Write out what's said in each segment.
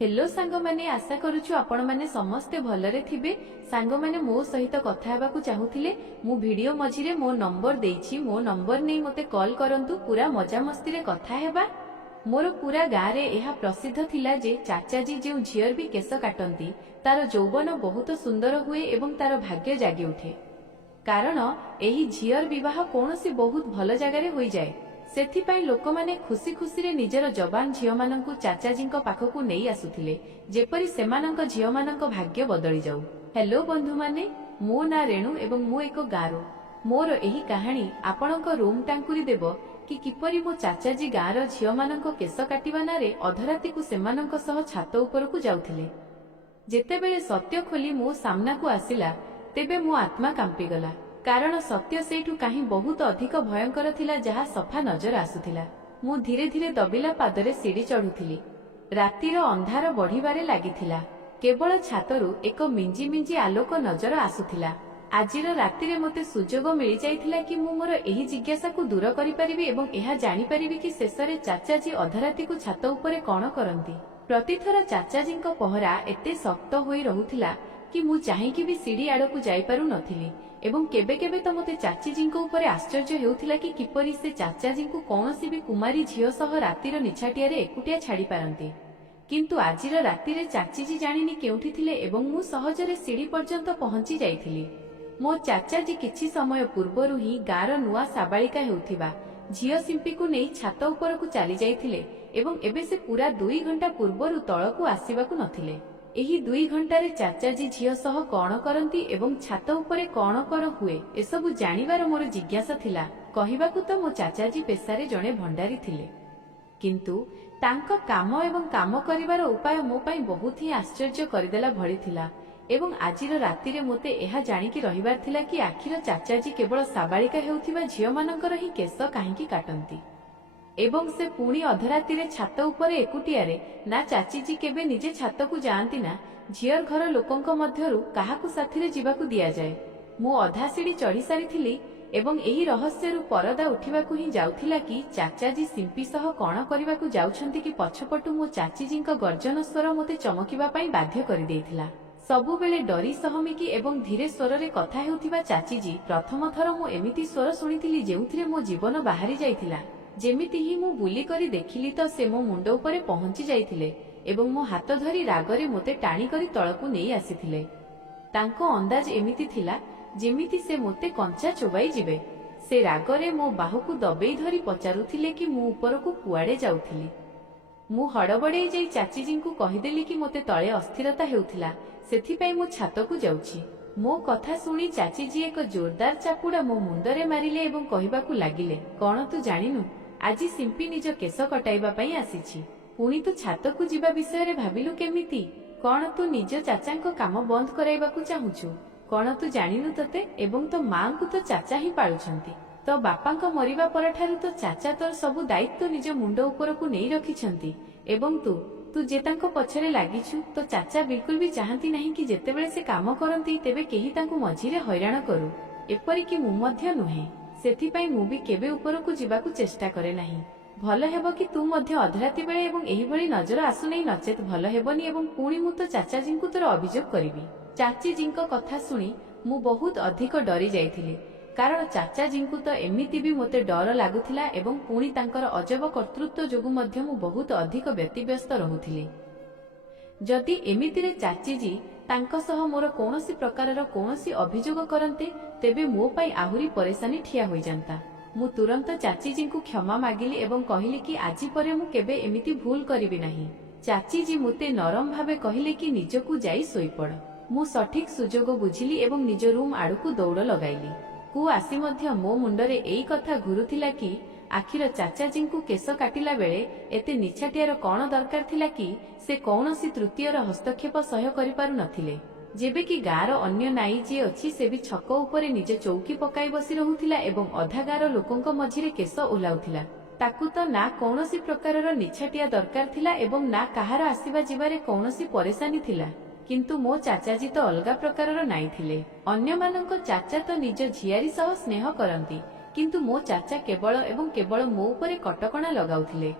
Hello सांग माने आशा करूछु आपण माने समस्ते भलरे थिबे। सांग माने मो सहित कथा हेबाकू चाहूथिले मु वीडियो मझिरे मो नंबर देइछि, मो नंबर नै मते कॉल करंतु, पूरा मजा मस्ती रे कथा हेबा। मोर पूरा गाँ रे एहा प्रसिद्ध थिला जे चाचाजी जे झियर भी केस काटंती तार यौवन बहुत सुंदर हुए एवं तार भाग्य जागी उठे, कारण एही झियर विवाह कोनोसी बहुत भल जगार होई जाए। सेथिपाई लोकमाने खुशी खुशी रे निजर जवान झियो मानंकु चाचाजींको पाखकु नेई आसुथिले, जेपरि सेमानंक झियो मानंक भाग्य बदली जाऊ। हेलो बंधु माने, मो ना रेणु एवं मो एको गारो। मोर एही कहानी आपणक रूम टांकुरी देबो कि किपरि मो चाचाजी गाँर झियो मानंक केस काटिबा नारे अधराती को सेमानंक सह छात उपरकु जाउथिले। जेतेबेले सत्य खोली मो सामनाकु आसिला तेबे मो आत्मा कांपी गला, कारण सत्य सेठू कहीं बहुत अधिक भयंकर थिला, जहा सफा नजर आसुथिला। मु धीरे धीरे दबिला पादरे सीढ़ी चढ़ुथिली। रातिर अंधार बढ़िबारे लागिथिला। केवल छातरू एक मिंजी मिंजी आलोक नजर आसुथिला। आजिर रातिरे मते सुजोग मिली जाइथिला कि मु मोर एही जिज्ञासा को दूर करि परिबि एवं एहा जानि परिबि कि शेषरे चाचाजी अधराती को छात उपरे कोन करंती। प्रतिथर चाचाजींको पहरा एते शक्त होई रहुथिला कि मु चाहिकी भी सीढ़ी आड़कू जाई पारु नथिली, एवं केबे केबे तो मते चाचीजींको उपरे आश्चर्य हेउथिला कि किपरि से चाचाजींको कोनोसी भी कुमारी झियो सह रातिर निछाटियारे एकुटिया छाड़ी पारंती। किंतु आजिर रातिरे चाचीजी जानिनी केउठी थिले एवं मु सहजरे सीढ़ी पर्यंत पहुंची जाइथिली। मो चाचाजी किछि समय पूर्वरु ही गाँर नुआ साबालिका हेउथिबा झियो सिंपीकु नेई छात उपरकु चली जाइथिले एवं एबे से पूरा 2 घंटा पूर्वरु तळकु आसीबाकु नथिले। एही 2 घंटारे चाचाजी झियो सह कौन करंती एवं छात उपरे कौन कर हुए एसबु जानिबार मोर जिज्ञासा थिला। कहिबाकु तो मो चाचाजी पेशारे जणे भंडारी थिले, किंतु तांको काम एवं काम करिवार उपाय मो पई बहुत ही आश्चर्य करदेला भଳି थिला। एवं आजिर रातिरे मोते एहा जानिकी रहिबार थिला कि आखिर चाचाजी केवल साबालिका हेउथिबा झियो मानकर ही केस काहींकी काटंती एवं से पुणी अधरातिरे छात उपरे एकुटियारे ना चाचीजी केबे निजे छात को जाआंती ना झियर घर लोकंक मध्यरु काहाकु साथिरे जीवाकु दिया जाए। मु अधा सीढ़ी चढ़ी सारिथिली एवं एही रहस्यरु परदा उठिबाकु ही जाउथिला कि चाचाजी सिंपी सह कोन करिबाकु जाउछंती कि पछपटु मो चाचीजींक गर्जन स्वर मोते चमकिबा पई बाध्य करि देइथिला। सबुबेले डरी सहमिकी एवं धीरे स्वर रे कथा हेउथिबा चाचीजी प्रथम थर मु एमिति स्वर सुनिथिली जेउथिरे मो जीवन बाहरी जाइथिला। जेमिति ही मु बुली करी देखिली तो से मो मुंड उपरे पहुंची जाइथिले एवं मो हाथ धरी रागरे मोते टाणी करी तळकु नेई आसीथिले। तांको अंदाज एमिति थिला जेमिति से मोते कंचा चोबाई जिवे। से रागरे मो बाहुकु दबेई धरी पचारुथिले कि मु उपरकु कुआडे जाउथिली। मु हड़बड़े जाई चाचीजींकु कहिदेली कि मोते तळे अस्थिरता हेउथिला, सेथिपाई मु छातकु जाउछि। मो कथा सुनी चाचीजी एक जोरदार चापुड़ा मो मुंडरे मारिले एवं कहिबाकु लागिले, कोन तू जानिनु आजी सिंपी निज केस कटाइबा पई आसीछि, पुणी तू छातकु जिबा विषय रे भाबिलु केमिति? कोन तू निज चाचांको काम बंद कराइबाकु चाहुछु? कोन तू जानिनु तते एवं तो मांकु तो चाचा ही पाळुछंती। तो बापांको मरिबा परठारु तो चाचा तोर सबु दायित्व निज मुंड उपरकु नेई रखिछंती एवं तू जे तांको पछरे लागिछु तो चाचा बिल्कुल भी चाहंती नहीं कि जेतेबेले से काम करंती तेबे केही तांको मझिरे हैरान करू, एपरि कि मु मध्य नुहे। सेथिपाई मु भी केबे उपरकु जिबाकु चेष्टा करे नाही। भल हेबो कि तू मध्य अधराती बेले एवं एही भଳି नजर आसु नहीं, नचेत भल हेबनी एवं पुणी मु तो चाचाजींकु तोर अभियोग करिबी। चाचीजींको कथा सुनी मु बहुत अधिक डरी जाइथिली, कारण चाचाजींकु तो एमिति भी मोते डर लागुथिला एवं पुणी तांकर अजब कर्तृत्व जोगु मध्य मु बहुत अधिक व्यतिव्यस्त रहुथिली। जदि एमितिरे चाचीजी तांको सह मोर कोनोसी प्रकारर कोनोसी अभियोग करन्ते तेबे मो पई आहुरी परेशानी ठिया होई जानता। मु तुरंत चाचीजींकु क्षमा मागिली एवं कहिली कि आजी परे मु केबे एमिति भूल करिबि नाही। चाचीजी मोते नरम भावे कहिले कि निजकु जाई सोईपड़। मु सठिक सुजोग बुझिली एवं निज रूम आड़कु दौड़ लगाइली। कु आसी मध्य मो मुंडरे एई कथा घुरुथिला कि आखिर चाचाजींकु केस काटिला बेले एते निछाटियार कौन दरकार थिला कि से कौनसी तृतीयर हस्तक्षेप सह्य करि पारु नथिले। जेबे कि गाँर अन्य नाई जे अछि से भी छक उपरे निजे चौकी पकाई बसी रहुथिला एवं अधा गाँर लोकंक मझिरे केस ओलाउथिला। ताकु तो ना कौनसी प्रकारर निछाटिया दरकार थिला एवं ना काहार आसीबा जिबारे कौनसी परेशानी थिला। किंतु मो चाचाजी तो अलगा प्रकारर नाई थिले। अन्य मानक चाचा तो निज झियारी सह स्नेह करंती, किंतु मो चाचा केवल एवं केवल मो उपरे कटकणा लगाउथिले।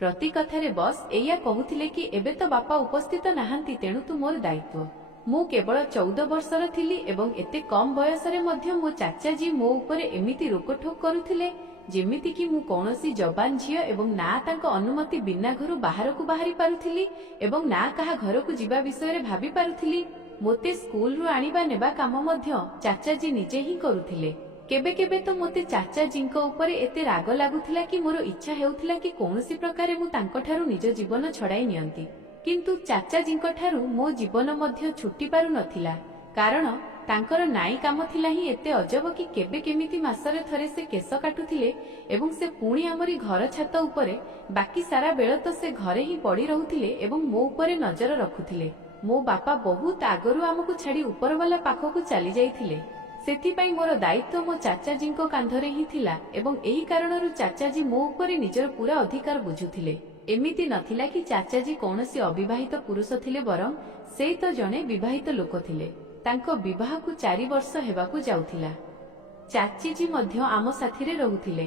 प्रति कथारे बस एया कहूथिले कि एबे तो बापा उपस्थित नाहांती तेणु तू मोर दायित्व। मु केवल 14 वर्षर थिली एवं एते कम बयसरे मध्य मो चाचाजी मो उपरे एमिति रोकठोक करुथिले जेमिति कि मु कौनसी जबान झियो एवं ना तांको अनुमति बिना घरु बाहरकु बाहरी पारुथिली एवं ना काहा घरकु जिबा विषय भाबी पारुथिली। मोते स्कूल रु आनिबा नेबा काम मध्य चाचाजी निजे ही करुथिले। केबे केबे तो मोते चाचाजींको उपरे एते राग लागुथिला कि मोर इच्छा हेउथिला कि कौनसी प्रकारे मु तांको ठारु निज जीवन छड़ाई नियंती, किंतु चाचाजींको ठारु मो जीवन मध्य छुटी पारु नथिला। कारण तांकर नाई काम थिला ही एते अजब कि केबे केमिति मासरे थरे से केस काटुथिले एवं से पुणी आमरी घर छात उपरे बाकी सारा बेल तो से घरे ही पड़ी रहुथिले एवं मो उपरे नजर रखुथिले। मो बापा बहुत आगरु आमको छाड़ी ऊपर वाला पाखकु चली जाइथिले। सेथिपाई मोर दायित्व मो चाचाजींको कांधरे ही थिला एवं एही कारणरु चाचाजी मो उपरे निजर पूरा अधिकार बुझुथिले। एमिति नथिला कि चाचाजी कौनसी अविवाहित पुरुष थिले, बरं से तो जणे विवाहित लोक थिले। तांको विवाह को 4 वर्ष हेबाकु जाउथिला। चाचीजी मध्य आम साथीरे रहुथिले,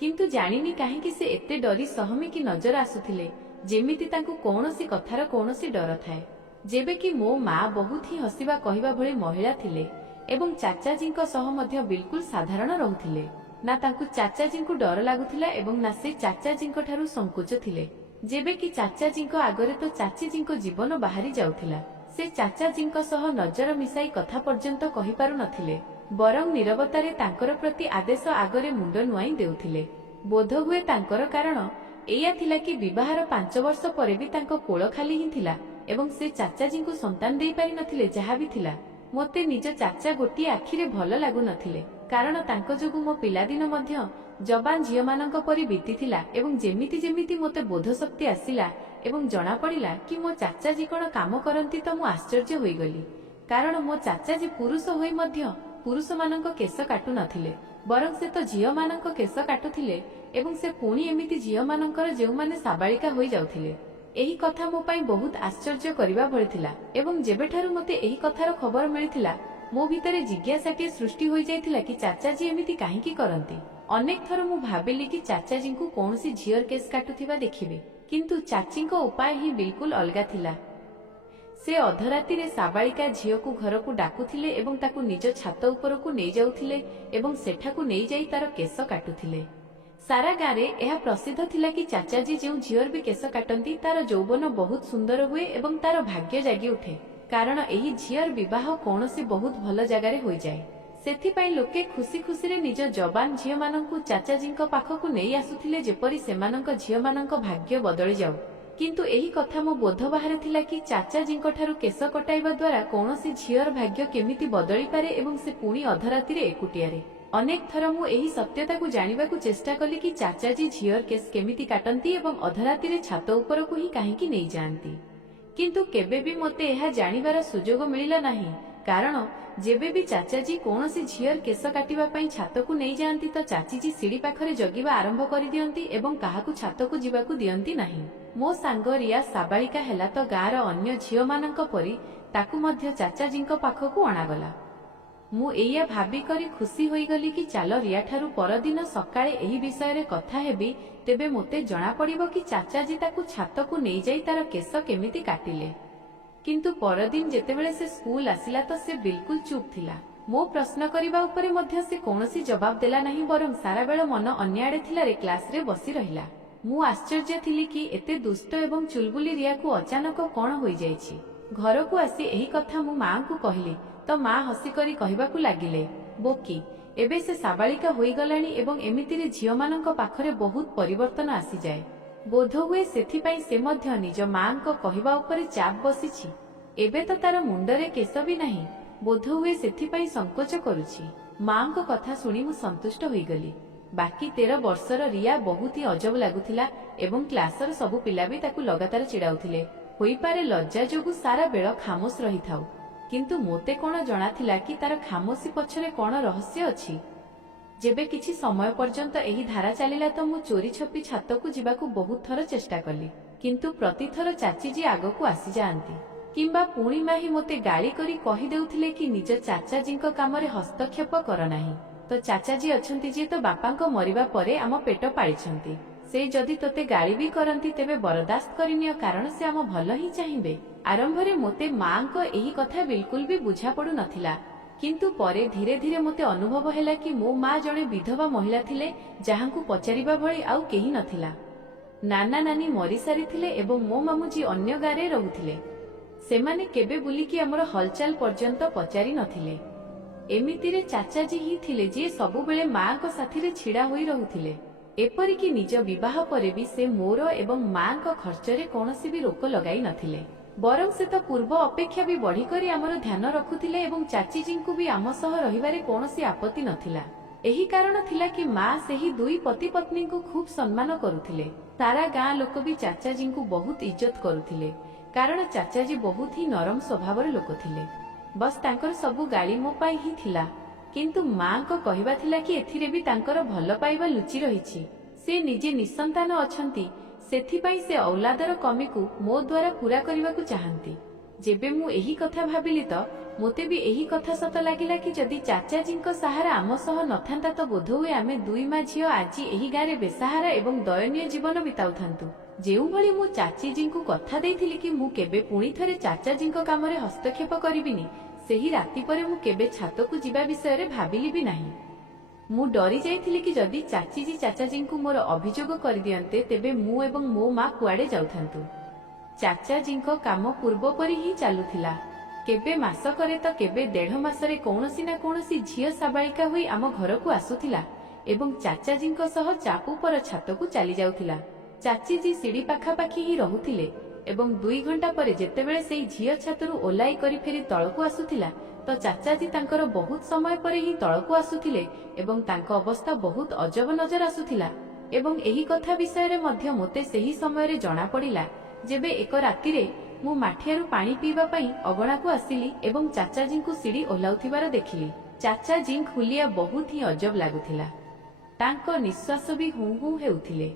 किंतु जानिनी काहेकि से एते डरी सहमी कि नजर आसुथिले जेमिति तांको कौनसी कथार कौनसी डर थाए। जेबे कि मो माँ बहुत ही हसिबा कहिबा भଳି महिला थिले एवं चाचाजींको सह मध्य बिल्कुल साधारण रहुथिले। ना तांको चाचाजींको डर लागुथिला एवं ना से चाचाजींको ठारु संकोच थिले। जेबे कि चाचाजींको आगरे तो चाचीजींको जीवन बाहरी जाउथिला, से चाचाजींको सह नजर मिसाई कथा पर्यंत कहि पारु नथिले, बरं नीरवतारे तांकर प्रति आदेश आगरे मुंड नुआई देउथिले। बोध हुए तांकर कारण एया थिला कि विवाहर 5 वर्ष परे भी तांको कोळ खाली ही थिला एवं से चाचाजींको संतान देई पारि नथिले। जहा भी थिला मोते निज चाचा गोटी आखिरे भल लागु नथिले, कारण तांको जोगु मो पिलादिन मध्य जबान झियो मानंक परि बीतीथिला एवं जेमिति जेमिति मोते बोध शक्ति आसिला एवं जना पड़िला कि मो चाचाजी कोन काम करंती तो मु आश्चर्य होई गली। कारण मो चाचाजी पुरुष होई मध्य पुरुष मानंक केस काटु नथिले, बरं से तो झियो मानंक केस काटुथिले एवं से पुणी एमिति झियो मानंकर जेउ माने साबालिका होई जाउथिले। एही कथा मो पाई बहुत आश्चर्य करिबा भଳି थिला एवं जेबेठारु मते एही कथार खबर मिलिथिला मो भितरे जिज्ञासाटी सृष्टि होई जाइथिला कि चाचाजी एमिति काहेकि करंती। अनेक थर मु भाबिली कि चाचाजींकु कौनसी झियर केस काटुथिबा देखिबे, किंतु चाचींको उपाय ही बिल्कुल अलगा थिला। से अधराती रे साबालिका झियकु घरकु डाकुथिले एवं ताकु निज छात उपरकु नै जाउथिले एवं सेठाकु नै जाई तार केस काटुथिले। सारा गाँव रे यह प्रसिद्ध थिला कि चाचाजी जो झियर भी केस काटंती तार यौवन बहुत सुंदर हुए एवं तार भाग्य जागी उठे, कारण एही झियर विवाह कौनसी बहुत भल जगार हो जाए। सेथिपाई लोके खुशी खुशी रे निज जबान झियो मानंकु चाचाजींको पाखकु नै आसुथिले जेपरि सेमानंक झियो मानंक भाग्य बदली जाऊ। किंतु एही कथा मो बोध बाहर थिला कि चाचाजींको ठारु केस कटाइबा द्वारा कौनसी झियर भाग्य केमिति बदली पारे एवं से पुणी अधराती रे एकुटियारे। अनेक थर मु एही सत्यता को जानिबा को चेष्टा कली कि चाचाजी झियर केस केमिति काटंती एवं अधराती रे छात उपरकु ही काहेकि नै जांती, किंतु केबे भी मते एहा जानिबार सुजोग मिलिला नाही। कारण जेबे भी चाचाजी कौनसी झियर केस काटिबा पई छातकु नै जांती तो चाचीजी सीढ़ी पाखरे जगिबा आरंभ करि दियंती एवं काहाकु छातकु जिबाकु दियंती नाही। मो सांग रिया साबालिका हेला तो गाँर अन्य झियो मानंक परि ताकु मध्य चाचाजींको पाखकु अणागला। मु एया भाबी करी खुशी होई गली कि चाल रिया ठारु परदिन सकाळे एही विषय रे कथा हेबी, तेबे मोते जणा पड़िबो कि चाचाजी ताकु छातकु नै जाई तार केस केमिति काटिले। किंतु परदिन जेतेबेले से स्कूल आसिला तो से बिल्कुल चुप थिला। मो प्रश्न करिबा उपरे मध्य से कौनसी जवाब देला नाही, बरं सारा बेल मन अन्य आड़े थिला रे क्लास रे बसी रहिला। मु आश्चर्य थिली कि एते दुष्ट एवं चुलबुली रिया को अचानक कोन होई जाईछि। घर को आसी एही कथा मु मां को कहली तो मां हसी करी कहिबाकू लागिले, बोकी एबे से साबालिका होई गलानी एवं एमिति रे झियो मानंक पाखरे बहुत परिवर्तन आसी जाए। बोध हुए सेथिपाई से मध्य निज मां को कहिबा उपरे चाप बसिछि। एबे तो तार मुंडरे केस भी नाही, बोध हुए सेथिपाई संकोच करुछि। मां को कथा सुनी मु संतुष्ट होई गली। बाकी 13 वर्षर रिया बहुत ही अजब लागुथिला एवं क्लासर सबु पिला भी ताकू लगातार चिड़ाउथिले। होई पारे लज्जा जोगु सारा बेल खामोश रही थाउ, किंतु मोते कोन जणा थिला कि तार खामोशी पछरे कोन रहस्य अछि। जेबे किछि समय पर्यंत एही धारा चलिला तो मु चोरी छपी छातकु जिबाकू बहुत थर चेष्टा कली, किंतु प्रतिथर चाचीजी आगकू आसी जाआंती किंबा पुणी माही मोते गाली करी कहि देउथिले कि निज चाचाजींको कामरे हस्तक्षेप कर नाही। तो चाचाजी अछंती जे तो बापांको मरिबा परे आम पेट पाळिछंती, ସେ ଯଦି ତୋତେ ଗାଳି ବି କରନ୍ତି ତେବେ ବରଦାସ୍ତ କରିନିଅ, କାରଣ ସେ ଆମ ଭଲ ହିଁ ଚାହିଁବେ। ଆରମ୍ଭରେ ମୋତେ ମାଙ୍କ ଏହି କଥା ବିଲକୁଲ ବି ବୁଝା ପଡୁ ନଥିଲା, କିନ୍ତୁ ପରେ ଧୀରେ ଧୀରେ ମୋତେ ଅନୁଭବ ହେଲା କି ମୋ ମା ଜଣେ ବିଧବା ମହିଳା ଥିଲେ, ଯାହାଙ୍କୁ ପଚାରିବା ଭଳି ଆଉ କେହି ନଥିଲା। ନାନା ନାନୀ ମରିସାରିଥିଲେ ଏବଂ ମୋ ମାମୁଁଜୀ ଅନ୍ୟ ଗାଁରେ ରହୁଥିଲେ। ସେମାନେ କେବେ ବୁଲିକି ଆମର ହଲଚାଲ ପର୍ଯ୍ୟନ୍ତ ପଚାରି ନଥିଲେ। ଏମିତିରେ ଚାଚାଜୀ ହିଁ ଥିଲେ ଯିଏ ସବୁବେଳେ ମାଙ୍କ ସାଥିରେ ଛିଡା ହୋଇ ରହୁଥିଲେ। ଏପରିକି ନିଜ ବିବାହ ପରେ ବି ସେ ମୋର ଏବଂ ମାଙ୍କ ଖର୍ଚ୍ଚରେ କୌଣସି ବି ରୋକ ଲଗାଇ ନଥିଲେ। ବରଂ ସେ ତ ପୂର୍ବ ଅପେକ୍ଷା ବି ବଢିକରି ଆମର ଧ୍ୟାନ ରଖୁଥିଲେ ଏବଂ ଚାଚିଜୀଙ୍କୁ ବି ଆମ ସହ ରହିବାରେ କୌଣସି ଆପତ୍ତି ନଥିଲା। ଏହି କାରଣ ଥିଲା କି ମା ସେହି ଦୁଇ ପତି ପତ୍ନୀଙ୍କୁ ଖୁବ୍ ସମ୍ମାନ କରୁଥିଲେ। ସାରା ଗାଁ ଲୋକ ବି ଚାଚାଜୀଙ୍କୁ ବହୁତ ଇଜ୍ଜତ କରୁଥିଲେ, କାରଣ ଚାଚାଜୀ ବହୁତ ହିଁ ନରମ ସ୍ୱଭାବର ଲୋକ ଥିଲେ। ବସ୍ ତାଙ୍କର ସବୁ ଗାଳି ମୋ ପାଇଁ ହିଁ ଥିଲା, କିନ୍ତୁ ମାଙ୍କ କହିବା ଥିଲା କି ଏଥିରେ ବି ତାଙ୍କର ଭଲ ପାଇବା ଲୁଚି ରହିଛି। ସେ ନିଜେ ନିଃସନ୍ତାନ ଅଛନ୍ତି, ସେଥିପାଇଁ ସେ ଔଲାଦର କମିକୁ ମୋ ଦ୍ୱାରା ପୂରା କରିବାକୁ ଚାହାନ୍ତି। ଯେବେ ମୁଁ ଏହି କଥା ଭାବିଲି ତ ମୋତେ ବି ଏହି କଥା ସତ ଲାଗିଲା କି ଯଦି ଚାଚାଜୀଙ୍କ ସାହାରା ଆମ ସହ ନଥାନ୍ତା ତ ବୋଧହୁଏ ଆମେ ଦୁଇ ମା ଝିଅ ଆଜି ଏହି ଗାଁରେ ବେସାହାରା ଏବଂ ଦୟନୀୟ ଜୀବନ ବିତାଉଥାନ୍ତୁ। ଯେଉଁଭଳି ମୁଁ ଚାଚିଜୀଙ୍କୁ କଥା ଦେଇଥିଲି କି ମୁଁ କେବେ ପୁଣି ଥରେ ଚାଚାଜୀଙ୍କ କାମରେ ହସ୍ତକ୍ଷେପ କରିବିନି, ସେହି ରାତି ପରେ ମୁଁ କେବେ ଛାତକୁ ଯିବା ବିଷୟରେ ଭାବିଲି ବି ନାହିଁ। ମୁଁ ଡରି ଯାଇଥିଲି କି ଯଦି ଚାଚିଜୀ ଚାଚାଜୀଙ୍କୁ ମୋର ଅଭିଯୋଗ କରିଦିଅନ୍ତେ ତେବେ ମୁଁ ଏବଂ ମୋ ମା କୁଆଡେ ଯାଉଥାନ୍ତୁ। ଚାଚାଜୀଙ୍କ କାମ ପୂର୍ବ ପରି ହିଁ ଚାଲୁଥିଲା। କେବେ ମାସକରେ ତ କେବେ 1.5 ମାସରେ କୌଣସି ନା କୌଣସି ଝିଅ ସାବାଳିକା ହୋଇ ଆମ ଘରକୁ ଆସୁଥିଲା ଏବଂ ଚାଚାଜୀଙ୍କ ସହ ଚାପୁପର ଛାତକୁ ଚାଲି ଯାଉଥିଲା। ଚାଚିଜୀ ସିଡ଼ି ପାଖାପାଖି ହିଁ ରହୁଥିଲେ ଏବଂ 2 ଘଣ୍ଟା ପରେ ଯେତେବେଳେ ସେହି ଝିଅ ଛାତରୁ ଓହ୍ଲାଇ କରି ଫେରି ତଳକୁ ଆସୁଥିଲା ତ ଚାଚାଜୀ ତାଙ୍କର ବହୁତ ସମୟ ପରେ ହିଁ ତଳକୁ ଆସୁଥିଲେ ଏବଂ ତାଙ୍କ ଅବସ୍ଥା ବହୁତ ଅଜବ ନଜର ଆସୁଥିଲା। ଏବଂ ଏହି କଥା ବିଷୟରେ ମଧ୍ୟ ମୋତେ ସେହି ସମୟରେ ଜଣାପଡ଼ିଲା ଯେବେ ଏକ ରାତିରେ ମୁଁ ମାଠିଆରୁ ପାଣି ପିଇବା ପାଇଁ ଅଗଣାକୁ ଆସିଲି ଏବଂ ଚାଚାଜୀଙ୍କୁ ସିଡ଼ି ଓହ୍ଲାଉଥିବାର ଦେଖିଲି। ଚାଚାଜୀଙ୍କ ହୁଲିଆ ବହୁତ ହିଁ ଅଜବ ଲାଗୁଥିଲା। ତାଙ୍କ ନିଶ୍ୱାସ ବି ହୁଁ ହୁଁ ହେଉଥିଲେ।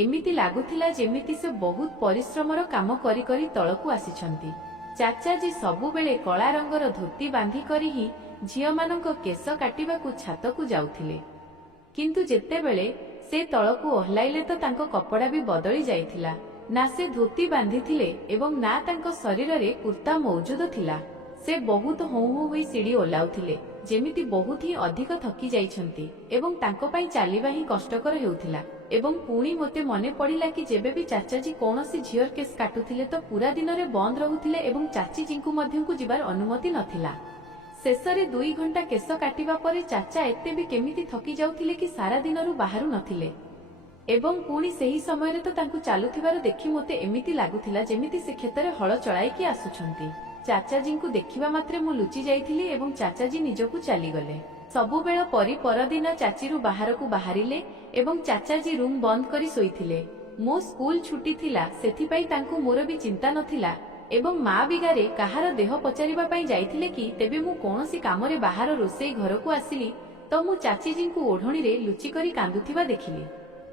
ଏମିତି ଲାଗୁଥିଲା ଯେମିତି ସେ ବହୁତ ପରିଶ୍ରମର କାମ କରି କରି ତଳକୁ ଆସିଛନ୍ତି। ଚାଚାଜୀ ସବୁବେଳେ କଳା ରଙ୍ଗର ଧୋତି ବାନ୍ଧି କରି ହିଁ ଝିଅମାନଙ୍କ କେଶ କାଟିବାକୁ ଛାତକୁ ଯାଉଥିଲେ, କିନ୍ତୁ ଯେତେବେଳେ ସେ ତଳକୁ ଓହ୍ଲାଇଲେ ତ ତାଙ୍କ କପଡ଼ା ବି ବଦଳି ଯାଇଥିଲା। ନା ସେ ଧୋତି ବାନ୍ଧିଥିଲେ ଏବଂ ନା ତାଙ୍କ ଶରୀରରେ କୁର୍ତ୍ତା ମୌଜୁଦ ଥିଲା। ସେ ବହୁତ ହୋଁ ହୋଁ ହୋଇ ସିଡ଼ି ଓହ୍ଲାଉଥିଲେ, ଯେମିତି ବହୁତ ହିଁ ଅଧିକ ଥକି ଯାଇଛନ୍ତି ଏବଂ ତାଙ୍କ ପାଇଁ ଚାଲିବା ହିଁ କଷ୍ଟକର ହେଉଥିଲା। ଏବଂ ପୁଣି ମୋତେ ମନେ ପଡ଼ିଲା କି ଯେବେ ବି ଚାଚାଜୀ କୌଣସି ଝିଅର କେସ୍ କାଟୁଥିଲେ ତ ପୁରା ଦିନରେ ବନ୍ଦ ରହୁଥିଲେ ଏବଂ ଚାଚିଜୀଙ୍କୁ ମଧ୍ୟକୁ ଯିବାର ଅନୁମତି ନଥିଲା। ଶେଷରେ 2 ଘଣ୍ଟା କେଶ କାଟିବା ପରେ ଚାଚା ଏତେ ବି କେମିତି ଥକି ଯାଉଥିଲେ କି ସାରା ଦିନରୁ ବାହାରୁ ନଥିଲେ ଏବଂ ପୁଣି ସେହି ସମୟରେ ତ ତାଙ୍କୁ ଚାଲୁଥିବାର ଦେଖି ମୋତେ ଏମିତି ଲାଗୁଥିଲା ଯେମିତି ସେ କ୍ଷେତରେ ହଳ ଚଳାଇକି ଆସୁଛନ୍ତି। ଚାଚାଜୀଙ୍କୁ ଦେଖିବା ମାତ୍ରେ ମୁଁ ଲୁଚି ଯାଇଥିଲି ଏବଂ ଚାଚାଜୀ ନିଜକୁ ଚାଲିଗଲେ। ସବୁବେଳ ପରି ପରଦିନ ଚାଚିରୁ ବାହାରକୁ ବାହାରିଲେ ଏବଂ ଚାଚାଜୀ ରୁମ୍ ବନ୍ଦ କରି ଶୋଇଥିଲେ। ମୋ ସ୍କୁଲ ଛୁଟି ଥିଲା, ସେଥିପାଇଁ ତାଙ୍କୁ ମୋର ବି ଚିନ୍ତା ନଥିଲା ଏବଂ ମା ବିଗାରେ କାହାର ଦେହ ପଚାରିବା ପାଇଁ ଯାଇଥିଲେ କି ତେବେ ମୁଁ କୌଣସି କାମରେ ବାହାର ରୋଷେଇ ଘରକୁ ଆସିଲି ତ ମୁଁ ଚାଚିଜୀଙ୍କୁ ଓଢ଼ଣୀରେ ଲୁଚିକରି କାନ୍ଦୁଥିବା ଦେଖିଲି।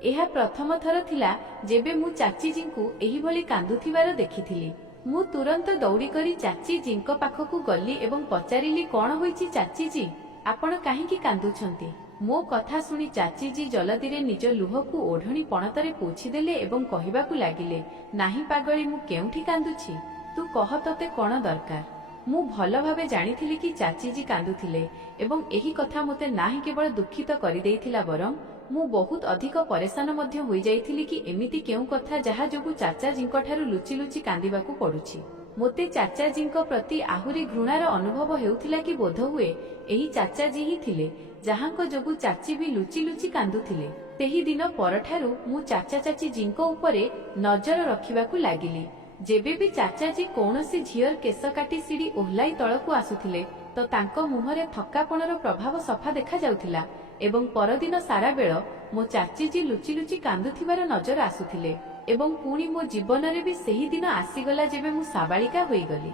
ଏହା ପ୍ରଥମ ଥର ଥିଲା ଯେବେ ମୁଁ ଚାଚିଜୀଙ୍କୁ ଏହିଭଳି କାନ୍ଦୁଥିବାର ଦେଖିଥିଲି। ମୁଁ ତୁରନ୍ତ ଦୌଡ଼ିକରି ଚାଚିଜୀଙ୍କ ପାଖକୁ ଗଲି ଏବଂ ପଚାରିଲି, କ'ଣ ହୋଇଛି ଚାଚିଜୀ, ଆପଣ କାହିଁକି କାନ୍ଦୁଛନ୍ତି? ମୋ କଥା ଶୁଣି ଚାଚିଜୀ ଜଲଦିରେ ନିଜ ଲୁହକୁ ଓଢ଼ଣୀ ପଣତରେ ପୋଛିଦେଲେ ଏବଂ କହିବାକୁ ଲାଗିଲେ, ନାହିଁ ପାଗଳୀ, ମୁଁ କେଉଁଠି କାନ୍ଦୁଛି? ତୁ କହ, ତୋତେ କ'ଣ ଦରକାର? ମୁଁ ଭଲ ଭାବେ ଜାଣିଥିଲି କି ଚାଚିଜୀ କାନ୍ଦୁଥିଲେ ଏବଂ ଏହି କଥା ମୋତେ ନାହିଁ କେବଳ ଦୁଃଖିତ କରିଦେଇଥିଲା, ବରଂ ମୁଁ ବହୁତ ଅଧିକ ପରେଶାନ ମଧ୍ୟ ହୋଇଯାଇଥିଲି କି ଏମିତି କେଉଁ କଥା ଯାହା ଯୋଗୁଁ ଚାଚାଜୀଙ୍କ ଠାରୁ ଲୁଚି ଲୁଚି କାନ୍ଦିବାକୁ ପଡୁଛି। ମୋତେ ଚାଚାଜୀଙ୍କ ପ୍ରତି ଆହୁରି ଘୃଣାର ଅନୁଭବ ହେଉଥିଲା କି ବୋଧହୁଏ ଏହି ଚାଚାଜୀ ହିଁ ଥିଲେ ଯାହାଙ୍କ ଯୋଗୁଁ ଚାଚୀ ବି ଲୁଚି ଲୁଚି କାନ୍ଦୁଥିଲେ। ସେହି ଦିନ ପରଠାରୁ ମୁଁ ଚାଚା ଚାଚିଜୀଙ୍କ ଉପରେ ନଜର ରଖିବାକୁ ଲାଗିଲି। ଯେବେ ବି ଚାଚାଜୀ କୌଣସି ଝିଅର କେଶ କାଟି ସିଡ଼ି ଓହ୍ଲାଇ ତଳକୁ ଆସୁଥିଲେ ତ ତାଙ୍କ ମୁହଁରେ ଥକାପଣର ପ୍ରଭାବ ସଫା ଦେଖାଯାଉଥିଲା ଏବଂ ପରଦିନ ସାରା ବେଳ ମୋ ଚାଚିଜୀ ଲୁଚି ଲୁଚି କାନ୍ଦୁଥିବାର ନଜର ଆସୁଥିଲେ। ଏବଂ ପୁଣି ମୋ ଜୀବନରେ ବି ସେହି ଦିନ ଆସିଗଲା ଯେବେ ମୁଁ ସାବାଳିକା ହୋଇଗଲି।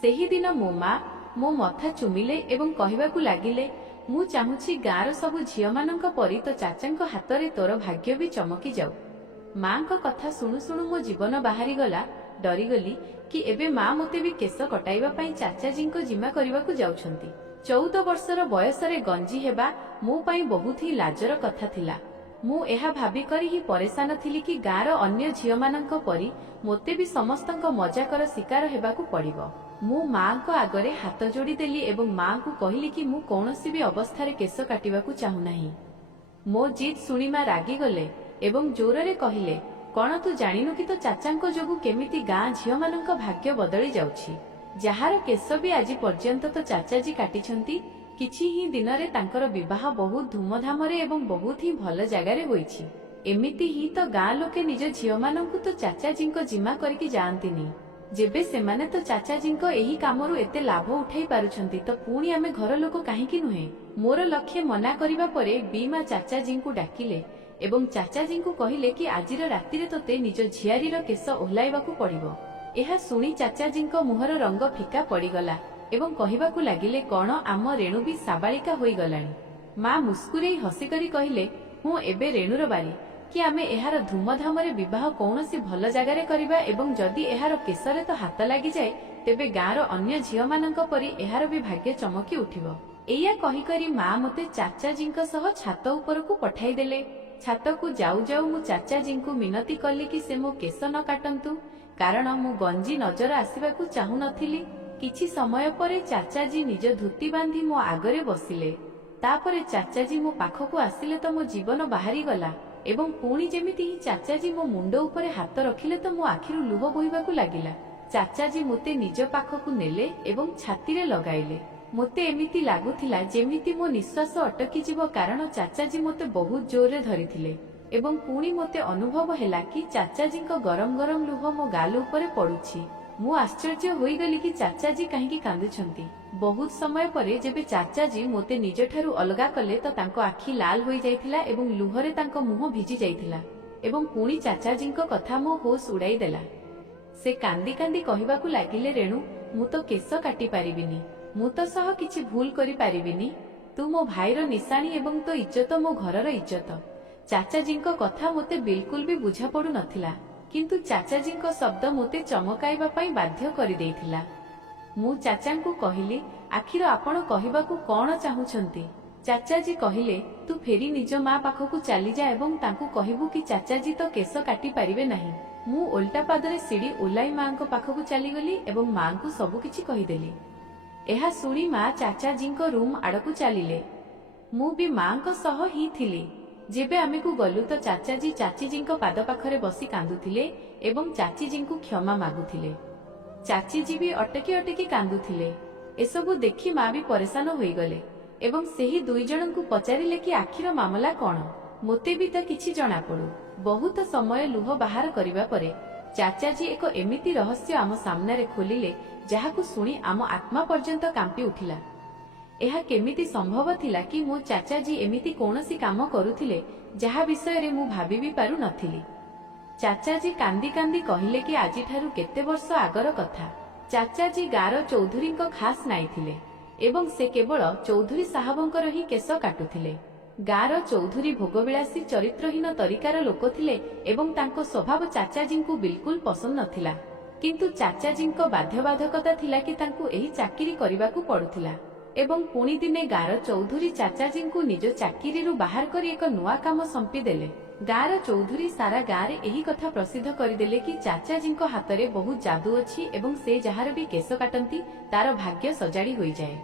ସେହିଦିନ ମୋ ମା ମୋ ମଥା ଚୁମିଲେ ଏବଂ କହିବାକୁ ଲାଗିଲେ, ମୁଁ ଚାହୁଁଛି ଗାଁର ସବୁ ଝିଅମାନଙ୍କ ପରି ତ ଚାଚାଙ୍କ ହାତରେ ତୋର ଭାଗ୍ୟ ବି ଚମକି ଯାଉ। ମାଙ୍କ କଥା ଶୁଣୁ ଶୁଣୁ ମୋ ଜୀବନ ବାହାରିଗଲା। ଡରିଗଲି କି ଏବେ ମା ମୋତେ ବି କେଶ କଟାଇବା ପାଇଁ ଚାଚାଜୀଙ୍କ ଜିମା କରିବାକୁ ଯାଉଛନ୍ତି। 14 ବର୍ଷର ବୟସରେ ଗଞ୍ଜି ହେବା ମୋ ପାଇଁ ବହୁତ ହିଁ ଲାଜର କଥା ଥିଲା। ମୁଁ ଏହା ଭାବିକରି ହିଁ ପରେଶାନ ଥିଲି କି ଗାଁର ଅନ୍ୟ ଝିଅମାନଙ୍କ ପରି ମୋତେ ବି ସମସ୍ତଙ୍କ ମଜାକର ଶିକାର ହେବାକୁ ପଡ଼ିବ। ମୁଁ ମାଙ୍କ ଆଗରେ ହାତ ଯୋଡ଼ିଦେଲି ଏବଂ ମାଙ୍କୁ କହିଲି କି ମୁଁ କୌଣସି ବି ଅବସ୍ଥାରେ କେଶ କାଟିବାକୁ ଚାହୁଁନାହିଁ। ମୋ ଜିଦ୍ ଶୁଣି ମା ରାଗିଗଲେ ଏବଂ ଜୋରରେ କହିଲେ, କଣ ତୁ ଜାଣିନୁ କି ତୋ ଚାଚାଙ୍କ ଯୋଗୁଁ କେମିତି ଗାଁ ଝିଅମାନଙ୍କ ଭାଗ୍ୟ ବଦଳି ଯାଉଛି? ଯାହାର କେଶ ବି ଆଜି ପର୍ଯ୍ୟନ୍ତ ତୋ ଚାଚାଜୀ କାଟିଛନ୍ତି, କିଛି ହିଁ ଦିନରେ ତାଙ୍କର ବିବାହ ବହୁତ ଧୁମଧାମରେ ଏବଂ ବହୁତ ହିଁ ଭଲ ଜାଗାରେ ହୋଇଛି। ଏମିତି ହିଁ ତ ଗାଁ ଲୋକେ ନିଜ ଝିଅମାନଙ୍କୁ ତୋ ଚାଚାଜୀଙ୍କ ଜିମା କରିକି ଯାଆନ୍ତିନି। ଯେବେ ସେମାନେ ତୋ ଚାଚାଜୀଙ୍କ ଏହି କାମରୁ ଏତେ ଲାଭ ଉଠାଇ ପାରୁଛନ୍ତି ତ ପୁଣି ଆମେ ଘର ଲୋକ କାହିଁକି ନୁହେଁ? ମୋର ଲକ୍ଷ୍ୟ ମନା କରିବା ପରେ ବି ମା ଚାଚାଜୀଙ୍କୁ ଡାକିଲେ ଏବଂ ଚାଚାଜୀଙ୍କୁ କହିଲେ କି ଆଜିର ରାତିରେ ତୋତେ ନିଜ ଝିଆରୀର କେଶ ଓହ୍ଲାଇବାକୁ ପଡ଼ିବ। ଏହା ଶୁଣି ଚାଚାଜୀଙ୍କ ମୁହଁର ରଙ୍ଗ ଫିକା ପଡ଼ିଗଲା ଏବଂ କହିବାକୁ ଲାଗିଲେ, କଣ ଆମ ରେଣୁ ବି ସାବାଳିକା ହୋଇଗଲାଣି? ମା ମୁସ୍କୁରେଇ ହସିକରି କହିଲେ, ମୁଁ ଏବେ ରେଣୁର ବାରି କି ଆମେ ଏହାର ଧୁମଧାମରେ ବିବାହ କୌଣସି ଭଲ ଜାଗାରେ କରିବା ଏବଂ ଯଦି ଏହାର କେଶରେ ତ ହାତ ଲାଗିଯାଏ ତେବେ ଗାଁର ଅନ୍ୟ ଝିଅମାନଙ୍କ ପରି ଏହାର ବି ଭାଗ୍ୟ ଚମକି ଉଠିବ। ଏଇଆ କହିକରି ମା ମୋତେ ଚାଚାଜୀଙ୍କ ସହ ଛାତ ଉପରକୁ ପଠାଇଦେଲେ। ଛାତକୁ ଯାଉ ଯାଉ ମୁଁ ଚାଚାଜୀଙ୍କୁ ମିନତି କଲି କି ସେ ମୋ କେଶ ନ କାଟନ୍ତୁ, କାରଣ ମୁଁ ଗଞ୍ଜି ନଜର ଆସିବାକୁ ଚାହୁଁନଥିଲି। କିଛି ସମୟ ପରେ ଚାଚାଜୀ ନିଜ ଧୋତି ବାନ୍ଧି ମୋ ଆଗରେ ବସିଲେ। ତାପରେ ଚାଚାଜୀ ମୋ ପାଖକୁ ଆସିଲେ ତ ମୋ ଜୀବନ ବାହାରିଗଲା ଏବଂ ପୁଣି ଯେମିତି ହିଁ ଚାଚାଜୀ ମୋ ମୁଣ୍ଡ ଉପରେ ହାତ ରଖିଲେ ତ ମୋ ଆଖିରୁ ଲୁହ ବୋହିବାକୁ ଲାଗିଲା। ଚାଚାଜୀ ମୋତେ ନିଜ ପାଖକୁ ନେଲେ ଏବଂ ଛାତିରେ ଲଗାଇଲେ। ମୋତେ ଏମିତି ଲାଗୁଥିଲା ଯେମିତି ମୋ ନିଶ୍ୱାସ ଅଟକିଯିବ, କାରଣ ଚାଚାଜୀ ମୋତେ ବହୁତ ଜୋରରେ ଧରିଥିଲେ ଏବଂ ପୁଣି ମୋତେ ଅନୁଭବ ହେଲା କି ଚାଚାଜୀଙ୍କ ଗରମ ଗରମ ଲୁହ ମୋ ଗାଲ ଉପରେ ପଡୁଛି। ମୁଁ ଆଶ୍ଚର୍ଯ୍ୟ ହୋଇଗଲି କି ଚାଚାଜୀ କାହିଁକି କାନ୍ଦୁଛନ୍ତି। ବହୁତ ସମୟ ପରେ ଯେବେ ଚାଚାଜୀ ମୋତେ ନିଜଠାରୁ ଅଲଗା କଲେ ତ ତାଙ୍କ ଆଖି ଲାଲ ହୋଇଯାଇଥିଲା ଏବଂ ଲୁହରେ ତାଙ୍କ ମୁହଁ ଭିଜି ଯାଇଥିଲା ଏବଂ ପୁଣି ଚାଚାଜୀଙ୍କ କଥା ମୋ ହୋସ୍ ଉଡାଇଦେଲା। ସେ କାନ୍ଦି କାନ୍ଦି କହିବାକୁ ଲାଗିଲେ, ରେଣୁ, ମୁଁ ତ କେଶ କାଟି ପାରିବିନି, ମୁଁ ତ ସହ କିଛି ଭୁଲ କରିପାରିବିନି। ତୁ ମୋ ଭାଇର ନିଶାଣୀ ଏବଂ ତୋ ଇଜ୍ଜତ ମୋ ଘରର ଇଜ୍ଜତ। ଚାଚାଜୀଙ୍କ କଥା ମୋତେ ବିଲକୁଲ ବି ବୁଝା ପଡୁ ନଥିଲା, କିନ୍ତୁ ଚାଚାଜୀଙ୍କ ଶବ୍ଦ ମୋତେ ଚମକାଇବା ପାଇଁ ବାଧ୍ୟ କରିଦେଇଥିଲା। ମୁଁ ଚାଚାଙ୍କୁ କହିଲି, ଆଖିର ଆପଣ କହିବାକୁ କଣ ଚାହୁଁଛନ୍ତି? ଚାଚାଜୀ କହିଲେ, ତୁ ଫେରି ନିଜ ମା ପାଖକୁ ଚାଲିଯା ଏବଂ ତାଙ୍କୁ କହିବୁ କି ଚାଚାଜୀ ତ କେଶ କାଟି ପାରିବେ ନାହିଁ। ମୁଁ ଓଲଟା ପାଦରେ ସିଡ଼ି ଓହ୍ଲାଇ ମାଙ୍କ ପାଖକୁ ଚାଲିଗଲି ଏବଂ ମାଙ୍କୁ ସବୁକିଛି କହିଦେଲି। ଏହା ଶୁଣି ମା ଚାଚାଜୀଙ୍କ ରୁମ୍ ଆଡ଼କୁ ଚାଲିଲେ। ମୁଁ ବି ମାଙ୍କ ସହ ହିଁ ଥିଲି। ଯେବେ ଆମକୁ ଗଲୁ ତ ଚାଚାଜୀ ଚାଚିଜୀଙ୍କ ପାଦ ପାଖରେ ବସି କାନ୍ଦୁଥିଲେ ଏବଂ ଚାଚିଜୀଙ୍କୁ କ୍ଷମା ମାଗୁଥିଲେ। ଚାଚିଜୀ ବି ଅଟକି ଅଟକି କାନ୍ଦୁଥିଲେ। ଏସବୁ ଦେଖି ମା ବି ପରେଶାନ ହୋଇଗଲେ ଏବଂ ସେହି ଦୁଇ ଜଣଙ୍କୁ ପଚାରିଲେ କି ଆଖିର ମାମଲା କଣ? ମୋତେ ବି ତ କିଛି ଜଣାପଡୁ। ବହୁତ ସମୟ ଲୁହ ବାହାର କରିବା ପରେ ଚାଚାଜୀ ଏକ ଏମିତି ରହସ୍ୟ ଆମ ସାମ୍ନାରେ ଖୋଲିଲେ ଯାହାକୁ ଶୁଣି ଆମ ଆତ୍ମା ପର୍ଯ୍ୟନ୍ତ କାମ୍ପି ଉଠିଲା। ଏହା କେମିତି ସମ୍ଭବ ଥିଲା କି ମୋ ଚାଚାଜୀ ଏମିତି କୌଣସି କାମ କରୁଥିଲେ ଯାହା ବିଷୟରେ ମୁଁ ଭାବି ବି ପାରୁନଥିଲି। ଚାଚାଜୀ କାନ୍ଦି କାନ୍ଦି କହିଲେ କି ଆଜିଠାରୁ କେତେ ବର୍ଷ ଆଗର କଥା। ଚାଚାଜୀ ଗାଁର ଚୌଧୁରୀଙ୍କ ଖାସ୍ ନାଇଥିଲେ ଏବଂ ସେ କେବଳ ଚୌଧୁରୀ ସାହବଙ୍କର ହିଁ କେଶ କାଟୁଥିଲେ। ଗାଁର ଚୌଧୁରୀ ଭୋଗବିଳାସୀ ଚରିତ୍ରହୀନ ତରିକାର ଲୋକ ଥିଲେ ଏବଂ ତାଙ୍କ ସ୍ୱଭାବ ଚାଚାଜୀଙ୍କୁ ବିଲକୁଲ ପସନ୍ଦ ନଥିଲା। କିନ୍ତୁ ଚାଚାଜୀଙ୍କ ବାଧ୍ୟବାଧକତା ଥିଲା କି ତାଙ୍କୁ ଏହି ଚାକିରି କରିବାକୁ ପଡୁଥିଲା ଏବଂ ପୁଣି ଦିନେ ଗାଁର ଚୌଧୁରୀ ଚାଚାଜୀଙ୍କୁ ନିଜ ଚାକିରିରୁ ବାହାର କରି ଏକ ନୂଆ କାମ ସମ୍ପିଦେଲେ। ଗାଁର ଚୌଧୁରୀ ସାରା ଗାଁରେ ଏହି କଥା ପ୍ରସିଦ୍ଧ କରିଦେଲେ କି ଚାଚାଜୀଙ୍କ ହାତରେ ବହୁତ ଯାଦୁ ଅଛି ଏବଂ ସେ ଯାହାର ବି କେଶ କାଟନ୍ତି ତାର ଭାଗ୍ୟ ସଜାଡ଼ି ହୋଇଯାଏ।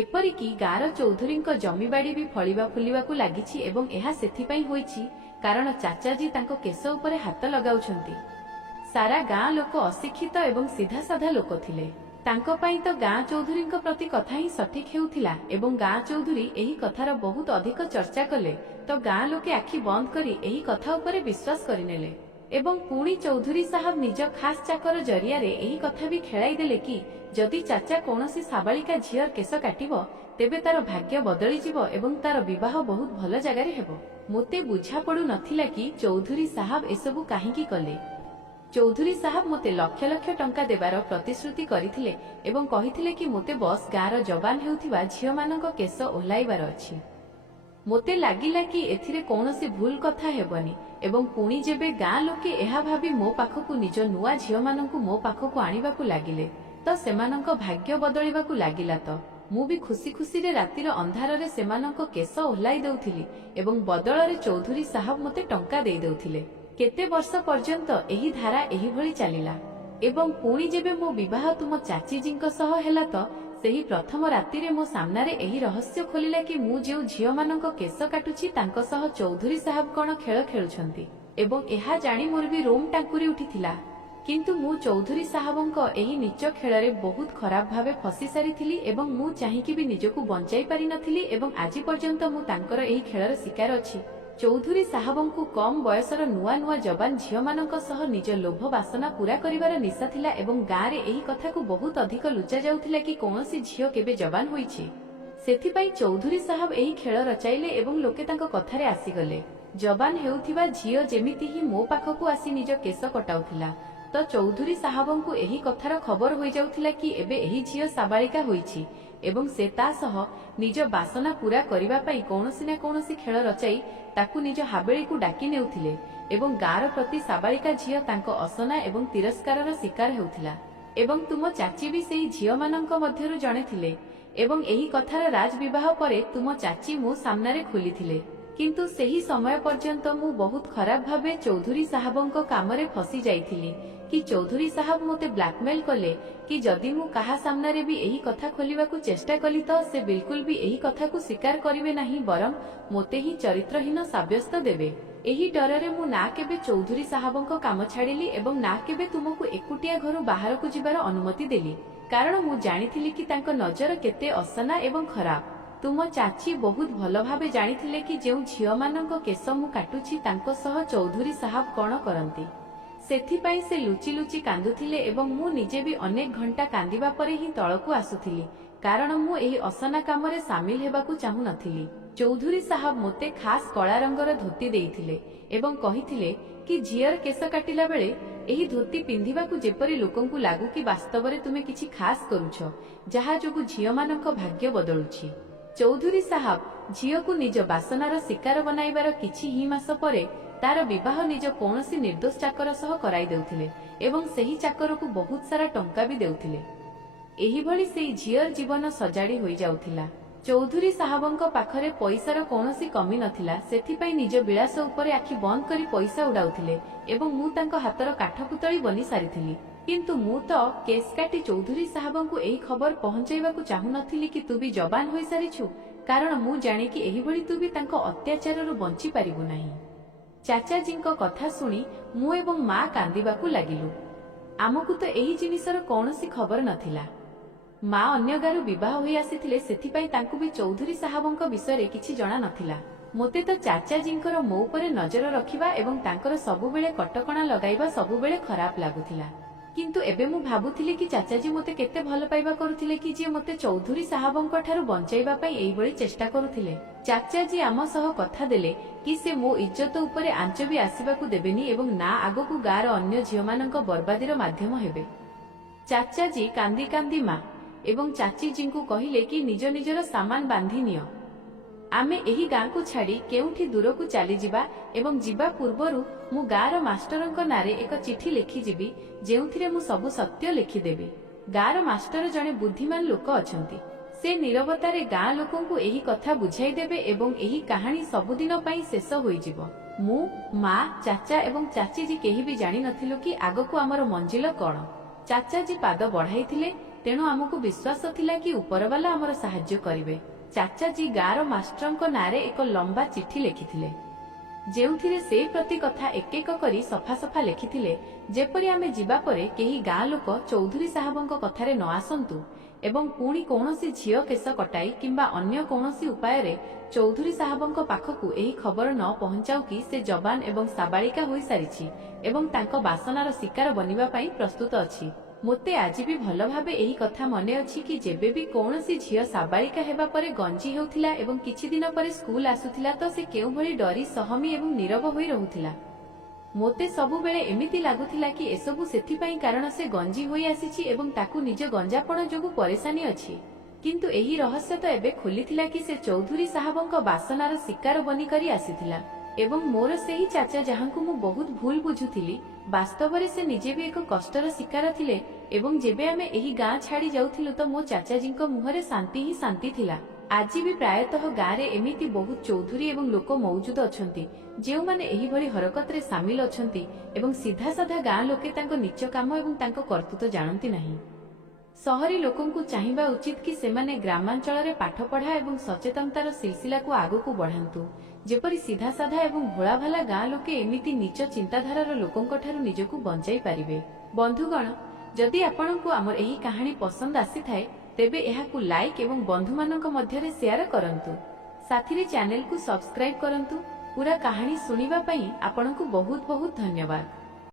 ଏପରିକି ଗାଁର ଚୌଧୁରୀଙ୍କ ଜମିବାଡ଼ି ବି ଫଳିବା ଫୁଲିବାକୁ ଲାଗିଛି ଏବଂ ଏହା ସେଥିପାଇଁ ହୋଇଛି କାରଣ ଚାଚାଜୀ ତାଙ୍କ କେଶ ଉପରେ ହାତ ଲଗାଉଛନ୍ତି। ସାରା ଗାଁ ଲୋକ ଅଶିକ୍ଷିତ ଏବଂ ସିଧାସାଧା ଲୋକ ଥିଲେ। ତାଙ୍କ ପାଇଁ ତ ଗାଁ ଚୌଧୁରୀଙ୍କ ପ୍ରତି କଥା ହିଁ ସଠିକ ହେଉଥିଲା ଏବଂ ଗାଁ ଚୌଧୁରୀ ଏହି କଥାର ବହୁତ ଅଧିକ ଚର୍ଚ୍ଚା କଲେ ତ ଗାଁ ଲୋକେ ଆଖି ବନ୍ଦ କରି ଏହି କଥା ଉପରେ ବିଶ୍ୱାସ କରିନେଲେ ଏବଂ ପୁଣି ଚୌଧୁରୀ ସାହବ ନିଜ ଖାସ୍ ଚାକର ଜରିଆରେ ଏହି କଥା ବି ଖେଳାଇ ଦେଲେ କି ଯଦି ଚାଚା କୌଣସି ସାବାଳିକା ଝିଅର କେଶ କାଟିବ ତେବେ ତାର ଭାଗ୍ୟ ବଦଳିଯିବ ଏବଂ ତାର ବିବାହ ବହୁତ ଭଲ ଜାଗାରେ ହେବ। ମୋତେ ବୁଝା ପଡୁ ନଥିଲା କି ଚୌଧୁରୀ ସାହବ ଏସବୁ କାହିଁକି କଲେ। ଚୌଧୁରୀ ସାହବ ମୋତେ ଲକ୍ଷ ଲକ୍ଷ ଟଙ୍କା ଦେବାର ପ୍ରତିଶ୍ରୁତି କରିଥିଲେ ଏବଂ କହିଥିଲେ କି ମୋତେ ବସ୍ ଗାଁର ଯବାନ ହେଉଥିବା ଝିଅମାନଙ୍କ କେଶ ଓହ୍ଲାଇବାର ଅଛି। ମୋତେ ଲାଗିଲା କି ଏଥିରେ କୌଣସି ଭୁଲ କଥା ହେବନି ଏବଂ ପୁଣି ଯେବେ ଗାଁ ଲୋକେ ଏହା ଭାବି ମୋ ପାଖକୁ ନିଜ ନୂଆ ଝିଅମାନଙ୍କୁ ମୋ ପାଖକୁ ଆଣିବାକୁ ଲାଗିଲେ ତ ସେମାନଙ୍କ ଭାଗ୍ୟ ବଦଳିବାକୁ ଲାଗିଲା। ତ ମୁଁ ବି ଖୁସି ଖୁସିରେ ରାତିର ଅନ୍ଧାରରେ ସେମାନଙ୍କ କେଶ ଓହ୍ଲାଇ ଦେଉଥିଲି ଏବଂ ବଦଳରେ ଚୌଧୁରୀ ସାହବ ମୋତେ ଟଙ୍କା ଦେଇ ଦେଉଥିଲେ। କେତେ ବର୍ଷ ପର୍ଯ୍ୟନ୍ତ ଏହି ଧାରା ଏହିଭଳି ଚାଲିଲା ଏବଂ ପୁଣି ଯେବେ ମୋ ବିବାହ ତୁମ ଚାଚୀଜୀଙ୍କ ସହ ହେଲା ତ ସେହି ପ୍ରଥମ ରାତିରେ ମୋ ସାମ୍ନାରେ ଏହି ରହସ୍ୟ ଖୋଲିଲା କି ମୁଁ ଯେଉଁ ଝିଅମାନଙ୍କ କେଶ କାଟୁଛି ତାଙ୍କ ସହ ଚୌଧୁରୀ ସାହବ କଣ ଖେଳ ଖେଳୁଛନ୍ତି ଏବଂ ଏହା ଜାଣି ମୋର ବି ରୋମ ଟାଙ୍କୁରି ଉଠିଥିଲା। କିନ୍ତୁ ମୁଁ ଚୌଧୁରୀ ସାହବଙ୍କ ଏହି ନିଚ ଖେଳରେ ବହୁତ ଖରାପ ଭାବେ ଫସି ସାରିଥିଲି ଏବଂ ମୁଁ ଚାହିଁକି ବି ନିଜକୁ ବଞ୍ଚାଇ ପାରିନଥିଲି ଏବଂ ଆଜି ପର୍ଯ୍ୟନ୍ତ ମୁଁ ତାଙ୍କର ଏହି ଖେଳର ଶିକାର ଅଛି। ଚୌଧୁରୀ ସାହବଙ୍କୁ କମ୍ ବୟସର ନୂଆ ନୂଆ ଯବାନ ଝିଅମାନଙ୍କ ସହ ନିଜ ଲୋଭ ବାସନା ପୂରା କରିବାର ନିଶା ଥିଲା ଏବଂ ଗାଁରେ ଏହି କଥାକୁ ବହୁତ ଅଧିକ ଲୁଚା ଯାଉଥିଲା କି କୌଣସି ଝିଅ କେବେ ଯବାନ ହୋଇଛି। ସେଥିପାଇଁ ଚୌଧୁରୀ ସାହବ ଏହି ଖେଳ ରଚାଇଲେ ଏବଂ ଲୋକେ ତାଙ୍କ କଥାରେ ଆସିଗଲେ। ଯବାନ ହେଉଥିବା ଝିଅ ଯେମିତି ହିଁ ମୋ ପାଖକୁ ଆସି ନିଜ କେଶ କଟାଉଥିଲା ତ ଚୌଧୁରୀ ସାହବଙ୍କୁ ଏହି କଥାର ଖବର ହୋଇଯାଉଥିଲା କି ଏବେ ଏହି ଝିଅ ସାବାଳିକା ହୋଇଛି ଏବଂ ସେ ତା ସହ ନିଜ ବାସନା ପୂରା କରିବା ପାଇଁ କୌଣସି ନା କୌଣସି ଖେଳ ରଚାଇ ତାକୁ ନିଜ ହାବେଳିକୁ ଡାକି ନେଉଥିଲେ ଏବଂ ଗାଁର ପ୍ରତି ସାବାଳିକା ଝିଅ ତାଙ୍କ ଅସନା ଏବଂ ତିରସ୍କାରର ଶିକାର ହେଉଥିଲା ଏବଂ ତୁମ ଚାଚୀ ବି ସେହି ଝିଅମାନଙ୍କ ମଧ୍ୟରୁ ଜଣେ ଥିଲେ ଏବଂ ଏହି କଥାର ରାଜ ବିବାହ ପରେ ତୁମ ଚାଚୀ ମୋ ସାମ୍ନାରେ ଖୋଲିଥିଲେ। କିନ୍ତୁ ସେହି ସମୟ ପର୍ଯ୍ୟନ୍ତ ମୁଁ ବହୁତ ଖରାପ ଭାବେ ଚୌଧୁରୀ ସାହବଙ୍କ କାମରେ ଫସି ଯାଇଥିଲି କି ଚୌଧୁରୀ ସାହବ ମୋତେ ବ୍ଲାକମେଲ କଲେ କି ଯଦି ମୁଁ କାହା ସାମ୍ନାରେ ବି ଏହି କଥା ଖୋଲିବାକୁ ଚେଷ୍ଟା କଲି ତ ସେ ବିଲକୁଲ ବି ଏହି କଥାକୁ ସ୍ୱୀକାର କରିବେ ନାହିଁ ବରଂ ମୋତେ ହିଁ ଚରିତ୍ରହୀନ ସାବ୍ୟସ୍ତ ଦେବେ। ଏହି ଡରରେ ମୁଁ ନା କେବେ ଚୌଧୁରୀ ସାହବଙ୍କ କାମ ଛାଡ଼ିଲି ଏବଂ ନା କେବେ ତୁମକୁ ଏକୁଟିଆ ଘରୁ ବାହାରକୁ ଯିବାର ଅନୁମତି ଦେଲି କାରଣ ମୁଁ ଜାଣିଥିଲି କି ତାଙ୍କ ନଜର କେତେ ଅସନା ଏବଂ ଖରାପ। ତୁମ ଚାଚୀ ବହୁତ ଭଲ ଭାବେ ଜାଣିଥିଲେ କି ଯେଉଁ ଝିଅମାନଙ୍କ କେଶ ମୁଁ କାଟୁଛି ତାଙ୍କ ସହ ଚୌଧୁରୀ ସାହବ କଣ କରନ୍ତି। ସେଥିପାଇଁ ସେ ଲୁଚି ଲୁଚି କାନ୍ଦୁଥିଲେ ଏବଂ ମୁଁ ନିଜେ ବି ଅନେକ ଘଣ୍ଟା କାନ୍ଦିବା ପରେ ହିଁ ତଳକୁ ଆସୁଥିଲି କାରଣ ମୁଁ ଏହି ଅସନା କାମରେ ସାମିଲ ହେବାକୁ ଚାହୁଁନଥିଲି। ଚୌଧୁରୀ ସାହବ ମୋତେ ଖାସ୍ କଳା ରଙ୍ଗର ଧୋତି ଦେଇଥିଲେ ଏବଂ କହିଥିଲେ କି ଝିଅର କେଶ କାଟିଲା ବେଳେ ଏହି ଧୋତି ପିନ୍ଧିବାକୁ ଯେପରି ଲୋକଙ୍କୁ ଲାଗୁ କି ବାସ୍ତବରେ ତୁମେ କିଛି ଖାସ୍ କରୁଛ ଯାହା ଯୋଗୁଁ ଝିଅମାନଙ୍କ ଭାଗ୍ୟ ବଦଳୁଛି। ଚୌଧୁରୀ ସାହବ ଝିଅକୁ ନିଜ ବାସନାର ଶିକାର ବନାଇବାର କିଛି ହିଁ ମାସ ପରେ ତାର ବିବାହ ନିଜ କୌଣସି ନିର୍ଦ୍ଦୋଷ ଚାକର ସହ କରାଇ ଦେଉଥିଲେ ଏବଂ ସେହି ଚାକରକୁ ବହୁତ ସାରା ଟଙ୍କା ବି ଦେଉଥିଲେ। ଏହିଭଳି ସେହି ଝିଅର ଜୀବନ ସଜାଡ଼ି ହୋଇଯାଉଥିଲା। ଚୌଧୁରୀ ସାହବଙ୍କ ପାଖରେ ପଇସାର କୌଣସି କମି ନଥିଲା ସେଥିପାଇଁ ନିଜ ବିଳାସ ଉପରେ ଆଖି ବନ୍ଦ କରି ପଇସା ଉଡାଉଥିଲେ ଏବଂ ମୁଁ ତାଙ୍କ ହାତର କାଠପୁତଳି ବନି ସାରିଥିଲି। କିନ୍ତୁ ମୁଁ ତ କେସ୍ କାଟି ଚୌଧୁରୀ ସାହବଙ୍କୁ ଏହି ଖବର ପହଞ୍ଚାଇବାକୁ ଚାହୁଁନଥିଲି କି ତୁ ବି ଯବାନ ହୋଇସାରିଛୁ କାରଣ ମୁଁ ଜାଣେ କି ଏହିଭଳି ତୁ ବି ତାଙ୍କ ଅତ୍ୟାଚାରରୁ ବଞ୍ଚି ପାରିବୁ ନାହିଁ। ଚାଚାଜୀଙ୍କ କଥା ଶୁଣି ମୁଁ ଏବଂ ମା କାନ୍ଦିବାକୁ ଲାଗିଲୁ। ଆମକୁ ତ ଏହି ଜିନିଷର କୌଣସି ଖବର ନଥିଲା। ମା ଅନ୍ୟ ଗାଁରୁ ବିବାହ ହୋଇ ଆସିଥିଲେ ସେଥିପାଇଁ ତାଙ୍କୁ ବି ଚୌଧୁରୀ ସାହବଙ୍କ ବିଷୟରେ କିଛି ଜଣା ନଥିଲା। ମୋତେ ତ ଚାଚାଜୀଙ୍କର ମୋ ଉପରେ ନଜର ରଖିବା ଏବଂ ତାଙ୍କର ସବୁବେଳେ କଟକଣା ଲଗାଇବା ସବୁବେଳେ ଖରାପ ଲାଗୁଥିଲା। କିନ୍ତୁ ଏବେ ମୁଁ ଭାବୁଥିଲି କି ଚାଚାଜୀ ମୋତେ କେତେ ଭଲ ପାଇବା କରୁଥିଲେ କି ଯିଏ ମୋତେ ଚୌଧୁରୀ ସାହବଙ୍କ ଠାରୁ ବଞ୍ଚାଇବା ପାଇଁ ଏଇଭଳି ଚେଷ୍ଟା କରୁଥିଲେ। ଚାଚାଜୀ ଆମ ସହ କଥା ଦେଲେ କି ସେ ମୋ ଇଜ୍ଜତ ଉପରେ ଆଞ୍ଚ ବି ଆସିବାକୁ ଦେବେନି ଏବଂ ନା ଆଗକୁ ଗାଁର ଅନ୍ୟ ଝିଅମାନଙ୍କ ବର୍ବାଦୀର ମାଧ୍ୟମ ହେବେ। ଚାଚାଜୀ କାନ୍ଦି କାନ୍ଦି ମା ଏବଂ ଚାଚୀଜୀଙ୍କୁ କହିଲେ କି ନିଜ ନିଜର ସାମାନ ବାନ୍ଧି ନିଅ, ଆମେ ଏହି ଗାଁକୁ ଛାଡ଼ି କେଉଁଠି ଦୂରକୁ ଚାଲିଯିବା ଏବଂ ଯିବା ପୂର୍ବରୁ ମୁଁ ଗାଁର ମାଷ୍ଟରଙ୍କ ନାଁରେ ଏକ ଚିଠି ଲେଖିଯିବି ଯେଉଁଥିରେ ମୁଁ ସବୁ ସତ୍ୟ ଲେଖିଦେବି। ଗାଁର ମାଷ୍ଟର ଜଣେ ବୁଦ୍ଧିମାନ ଲୋକ ଅଛନ୍ତି। ସେ ନୀରବତାରେ ଗାଁ ଲୋକଙ୍କୁ ଏହି କଥା ବୁଝାଇଦେବେ ଏବଂ ଏହି କାହାଣୀ ସବୁଦିନ ପାଇଁ ଶେଷ ହୋଇଯିବ। ମୁଁ, ମା, ଚାଚା ଏବଂ ଚାଚୀଜୀ କେହି ବି ଜାଣିନଥିଲୁ କି ଆଗକୁ ଆମର ମଞ୍ଜିଲ କଣ। ଚାଚାଜୀ ପାଦ ବଢାଇଥିଲେ ତେଣୁ ଆମକୁ ବିଶ୍ୱାସ ଥିଲା କି ଉପରବାଲା ଆମର ସାହାଯ୍ୟ କରିବେ। ଚାଚାଜୀ ଗାଁର ମାଷ୍ଟରଙ୍କ ନାଁରେ ଏକ ଲମ୍ବା ଚିଠି ଲେଖିଥିଲେ ଯେଉଁଥିରେ ସେ ପ୍ରତି କଥା ଏକ ଏକ କରି ସଫା ସଫା ଲେଖିଥିଲେ ଯେପରି ଆମେ ଯିବା ପରେ କେହି ଗାଁ ଲୋକ ଚୌଧୁରୀ ସାହବଙ୍କ କଥାରେ ନ ଆସନ୍ତୁ ଏବଂ ପୁଣି କୌଣସି ଝିଅ କେଶ କଟାଇ କିମ୍ବା ଅନ୍ୟ କୌଣସି ଉପାୟରେ ଚୌଧୁରୀ ସାହବଙ୍କ ପାଖକୁ ଏହି ଖବର ନ ପହଞ୍ଚାଉ କି ସେ ଯବାନ ଏବଂ ସାବାଳିକା ହୋଇସାରିଛି ଏବଂ ତାଙ୍କ ବାସନାର ଶିକାର ବନିବା ପାଇଁ ପ୍ରସ୍ତୁତ ଅଛି। ମୋତେ ଆଜି ବି ଭଲ ଭାବେ ଏହି କଥା ମନେ ଅଛି କି ଯେବେ ବି କୌଣସି ଝିଅ ସାବାଳିକା ହେବା ପରେ ଗଞ୍ଜି ହେଉଥିଲା ଏବଂ କିଛି ଦିନ ପରେ ସ୍କୁଲ ଆସୁଥିଲା ତ ସେ କେଉଁଭଳି ଡରି ସହମୀ ଏବଂ ନୀରବ ହୋଇ ରହୁଥିଲା। ମୋତେ ସବୁବେଳେ ଏମିତି ଲାଗୁଥିଲା କି ଏସବୁ ସେଥିପାଇଁ କାରଣ ସେ ଗଞ୍ଜି ହୋଇ ଆସିଛି ଏବଂ ତାକୁ ନିଜ ଗଞ୍ଜାପଣ ଯୋଗୁଁ ପରେଶାନୀ ଅଛି। କିନ୍ତୁ ଏହି ରହସ୍ୟ ତ ଏବେ ଖୋଲିଥିଲା କି ସେ ଚୌଧୁରୀ ସାହବଙ୍କ ବାସନାର ଶିକାର ବନିକରି ଆସିଥିଲା। ଏବଂ ମୋର ସେହି ଚାଚା ଯାହାଙ୍କୁ ମୁଁ ବହୁତ ଭୁଲ ବୁଝୁଥିଲି ବାସ୍ତବରେ ସେ ନିଜେ ବି ଏକ କଷ୍ଟର ଶିକାର ଥିଲେ ଏବଂ ଯେବେ ଆମେ ଏହି ଗାଁ ଛାଡ଼ି ଯାଉଥିଲୁ ତ ମୋ ଚାଚାଜୀଙ୍କ ମୁହଁରେ ଶାନ୍ତି ହିଁ ଶାନ୍ତି ଥିଲା। ଆଜି ବି ପ୍ରାୟତଃ ଗାଁରେ ଏମିତି ବହୁତ ଚୌଧୁରୀ ଏବଂ ଲୋକ ମୌଜୁଦ ଅଛନ୍ତି ଯେଉଁମାନେ ଏହିଭଳି ହରକତରେ ସାମିଲ ଅଛନ୍ତି ଏବଂ ସିଧାସାଧା ଗାଁ ଲୋକେ ତାଙ୍କ ନିଚ କାମ ଏବଂ ତାଙ୍କ କର୍ତ୍ତୃତ୍ୱ ଜାଣନ୍ତି ନାହିଁ। ସହରୀ ଲୋକଙ୍କୁ ଚାହିଁବା ଉଚିତ କି ସେମାନେ ଗ୍ରାମାଞ୍ଚଳରେ ପାଠପଢ଼ା ଏବଂ ସଚେତନତାର ସିଲସିଲାକୁ ଆଗକୁ ବଢ଼ାନ୍ତୁ ଯେପରି ସିଧାସାଧା ଏବଂ ଭୋଳାଭାଲା ଗାଁ ଲୋକେ ଏମିତି ନିଚ ଚିନ୍ତାଧାରାର ଲୋକଙ୍କଠାରୁ ନିଜକୁ ବଞ୍ଚାଇ ପାରିବେ। ବନ୍ଧୁଗଣ, ଯଦି ଆପଣଙ୍କୁ ଆମର ଏହି କାହାଣୀ ପସନ୍ଦ ଆସିଥାଏ ତେବେ ଏହାକୁ ଲାଇକ୍ ଏବଂ ବନ୍ଧୁମାନଙ୍କ ମଧ୍ୟରେ ସେୟାର କରନ୍ତୁ। ସାଥିରେ ଚ୍ୟାନେଲକୁ ସବସ୍କ୍ରାଇବ କରନ୍ତୁ। ପୁରା କାହାଣୀ ଶୁଣିବା ପାଇଁ ଆପଣଙ୍କୁ ବହୁତ ବହୁତ ଧନ୍ୟବାଦ।